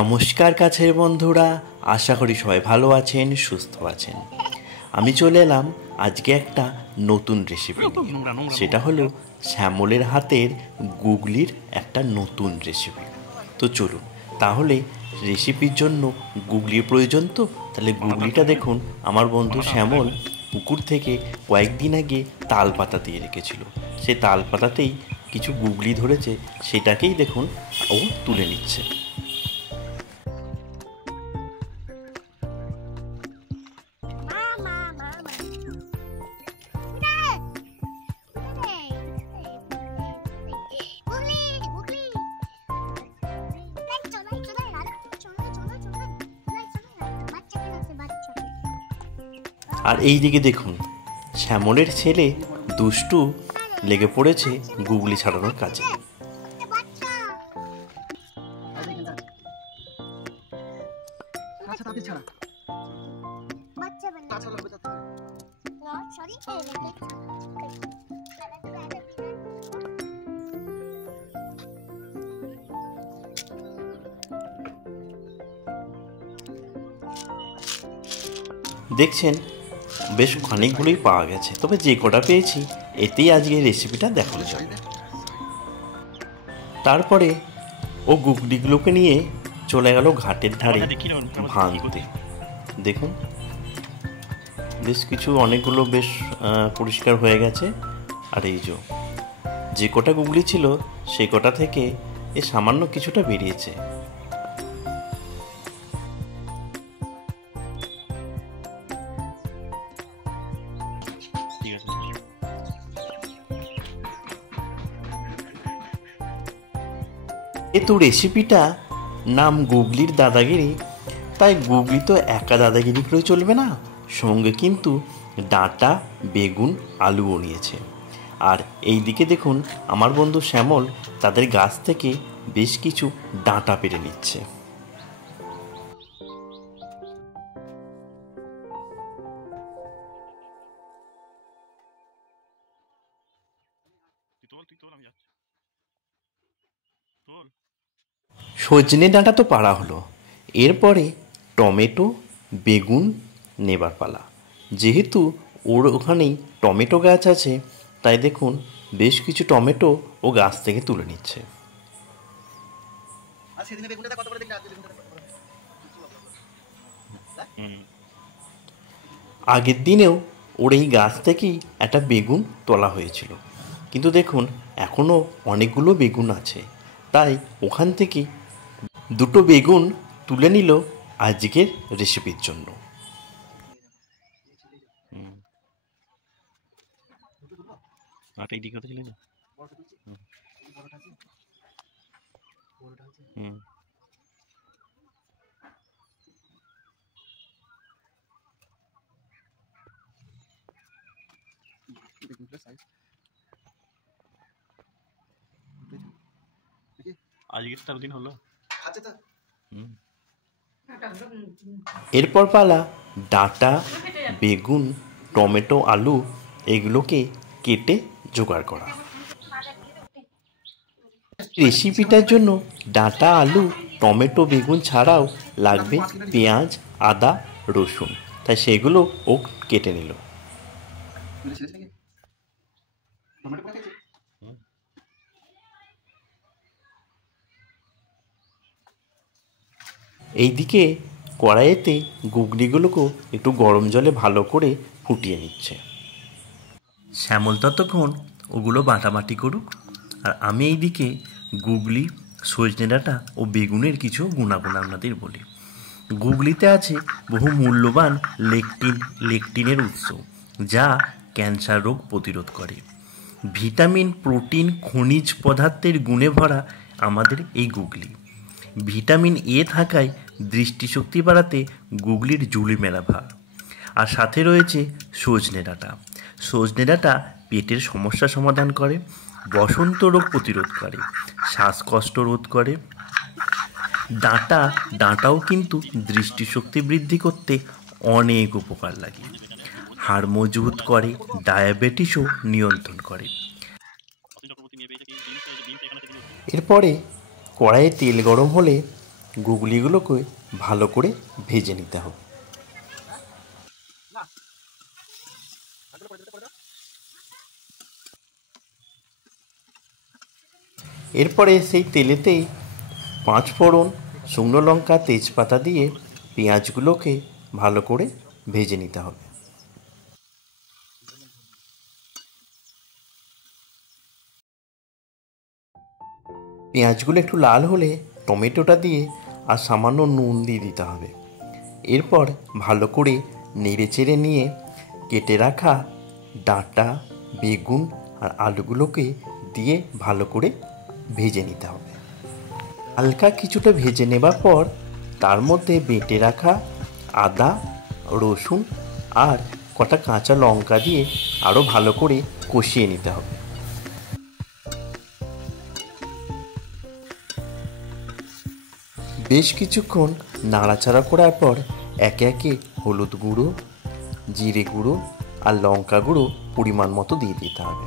নমস্কার কাছের বন্ধুরা, আশা করি সবাই ভালো আছেন, সুস্থ আছেন। আমি চলে এলাম আজকে একটা নতুন রেসিপি নিয়ে। সেটা হলো শ্যামলের হাতের গুগলির একটা নতুন রেসিপি। তো চলুন, তাহলে রেসিপির জন্য গুগলির প্রয়োজন। তো তাহলে গুগলিটা দেখুন, আমার বন্ধু শ্যামল পুকুর থেকে কয়েকদিন আগে তাল পাতা দিয়ে রেখেছিল। সে তাল পাতাতেই কিছু গুগলি ধরেছে, সেটাকেই দেখুন ও তুলে নিচ্ছে। আর এই দিকে দেখুন, শ্যামলের ছেলে দুষ্টু লেগে পড়েছে গুগলি ছাড়ানোর কাজে। দেখছেন বেশ অনেকগুলোই পাওয়া গেছে, তবে যে কটা পেয়েছি এতেই আজকে রেসিপিটা দেখানো যাবে। তারপরে ও গুগলিগুলোকে নিয়ে চলে গেল ঘাটের ধারে ভাঙতে। দেখুন বেশ কিছু, অনেকগুলো বেশ পরিষ্কার হয়ে গেছে। আর এই যে কটা গুগলি ছিল সেই কটা থেকে এ সামান্য কিছুটা বেরিয়েছে। যেহেতু রেসিপিটা নাম গুগলির দাদাগিরি, তাই গুগলি তো একা দাদাগিরি করে চলবে না, সঙ্গে কিন্তু ডাঁটা, বেগুন, আলুও নিয়েছে। আর এই দিকে দেখুন আমার বন্ধু শ্যামল তাদের গাছ থেকে বেশ কিছু ডাঁটা পেড়ে নিচ্ছে। সজনে ডাঁটা তো পাড়া হলো, এরপরে টমেটো, বেগুন নেবার পালা। যেহেতু ওর ওখানেই টমেটো গাছ আছে, তাই দেখুন বেশ কিছু টমেটো ও গাছ থেকে তুলে নিচ্ছে। আগের দিনেও ওর এই গাছ থেকেই একটা বেগুন তোলা হয়েছিল, কিন্তু দেখুন এখনও অনেকগুলো বেগুন আছে, তাই ওখান থেকে দুটো বেগুন তুলে নিল আজকের রেসিপির জন্য। এরপর পালা ডাঁটা, বেগুন, টমেটো, আলু এগুলোকে কেটে জোগাড় করা। রেসিপিটার জন্য ডাঁটা, আলু, টমেটো, বেগুন ছাড়াও লাগবে পেঁয়াজ, আদা, রসুন, তাই সেগুলো ও কেটে নিল। এইদিকে কড়াইতে গুগলিগুলোকেও একটু গরম জলে ভালো করে ফুটিয়ে নিচ্ছে। শ্যামল ততক্ষণ ওগুলো বাটাবাটি করুক, আর আমি এইদিকে গুগলি, সজনে ডাঁটা ও বেগুনের কিছু গুণাগুণ আপনাদের বলি। গুগলিতে আছে বহু মূল্যবান লেকটিনের উৎস, যা ক্যান্সার রোগ প্রতিরোধ করে। ভিটামিন, প্রোটিন, খনিজ পদার্থের গুণে ভরা আমাদের এই গুগলি। ভিটামিন এ থাকায় দৃষ্টিশক্তি বাড়াতে গুগলির ঝুলি মেলা ভার। আর সাথে রয়েছে সজনে ডাঁটা। সজনে ডাঁটা পেটের সমস্যা সমাধান করে, বসন্ত রোগ প্রতিরোধ করে, শ্বাসকষ্ট রোধ করে। ডাঁটাও কিন্তু দৃষ্টিশক্তি বৃদ্ধি করতে অনেক উপকার লাগে। হাড় মজবুত করে, ডায়াবেটিসও নিয়ন্ত্রণ করে। এরপরে কড়াইয়ে তেল গরম হলে গুগলিগুলোকে ভালো করে ভেজে নিতে হবে। এরপরে সেই তেলেতেই 5 ফোড়ন, শুকনো লঙ্কা, তেজপাতা দিয়ে পেঁয়াজগুলোকে ভালো করে ভেজে নিতে হবে। পেঁয়াজগুলো একটু লাল হলে টমেটোটা দিয়ে আর সামান্য নুন দিয়ে দিতে হবে। এরপর ভালো করে নেড়ে চেড়ে নিয়ে কেটে রাখা ডাঁটা, বেগুন আর আলুগুলোকে দিয়ে ভালো করে ভেজে নিতে হবে। হালকা কিছুটা ভেজে নেবার পর তার মধ্যে বেটে রাখা আদা, রসুন আর কটা কাঁচা লঙ্কা দিয়ে আরও ভালো করে কষিয়ে নিতে হবে। বেশ কিছুক্ষণ নাড়াচাড়া করার পর একে একে হলুদ গুঁড়ো, জিরে গুঁড়ো আর লঙ্কা গুঁড়ো পরিমাণ মতো দিয়ে দিতে হবে।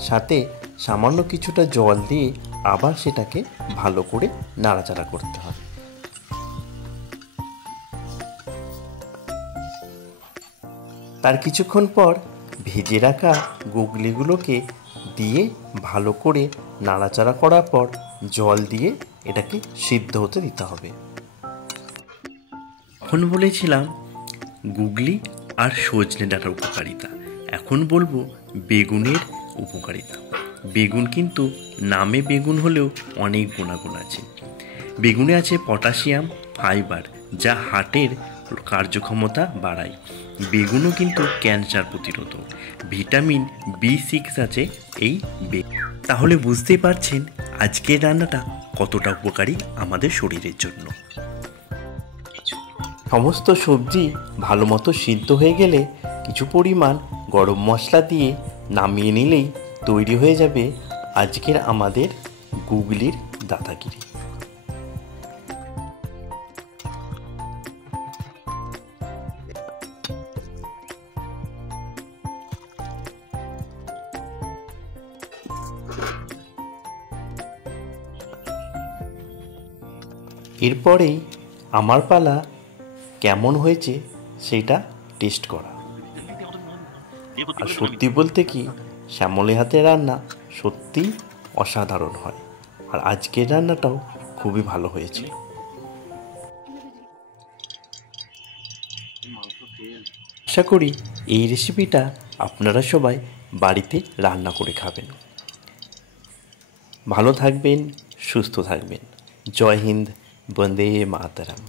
সাথে সামান্য কিছুটা জল দিয়ে আবার সেটাকে ভালো করে নাড়াচাড়া করতে হবে। তার কিছুক্ষণ পর ভেজে রাখা গুগলিগুলোকে দিয়ে ভালো করে নাড়াচাড়া করার পর জল দিয়ে এটাকে সিদ্ধ হতে দিতে হবে। এখন বলেছিলাম গুগলি আর সজনে ডাঁটার উপকারিতা, এখন বলবো বেগুনের উপকারিতা। বেগুন কিন্তু নামে বেগুন হলেও অনেক গুণাগুণ আছে। বেগুনে আছে পটাশিয়াম, ফাইবার, যা হার্টের কার্যক্ষমতা বাড়ায়। বেগুনও কিন্তু ক্যান্সার প্রতিরোধক। ভিটামিন B6 আছে এই বেগুন। তাহলে বুঝতেই পারছেন আজকের রান্নাটা কতটা উপকারী আমাদের শরীরের জন্য। সমস্ত সবজি ভালো মতো সিদ্ধ হয়ে গেলে কিছু পরিমাণ গরম মশলা দিয়ে নামিয়ে নিলেই তৈরি হয়ে যাবে আজকের আমাদের গুগলির দাদাগিরি। এরপরেই আমার পালা কেমন হয়েছে সেটা টেস্ট করা। আর সত্যি বলতে কি, শ্যামলের হাতের রান্না সত্যি অসাধারণ হয়। আর আজকের রান্নাটাও খুবই ভালো হয়েছে। আশা করি এই রেসিপিটা আপনারা সবাই বাড়িতে রান্না করে খাবেন। ভালো থাকবেন, সুস্থ থাকবেন। জয় হিন্দ, বন্দে মাতরম।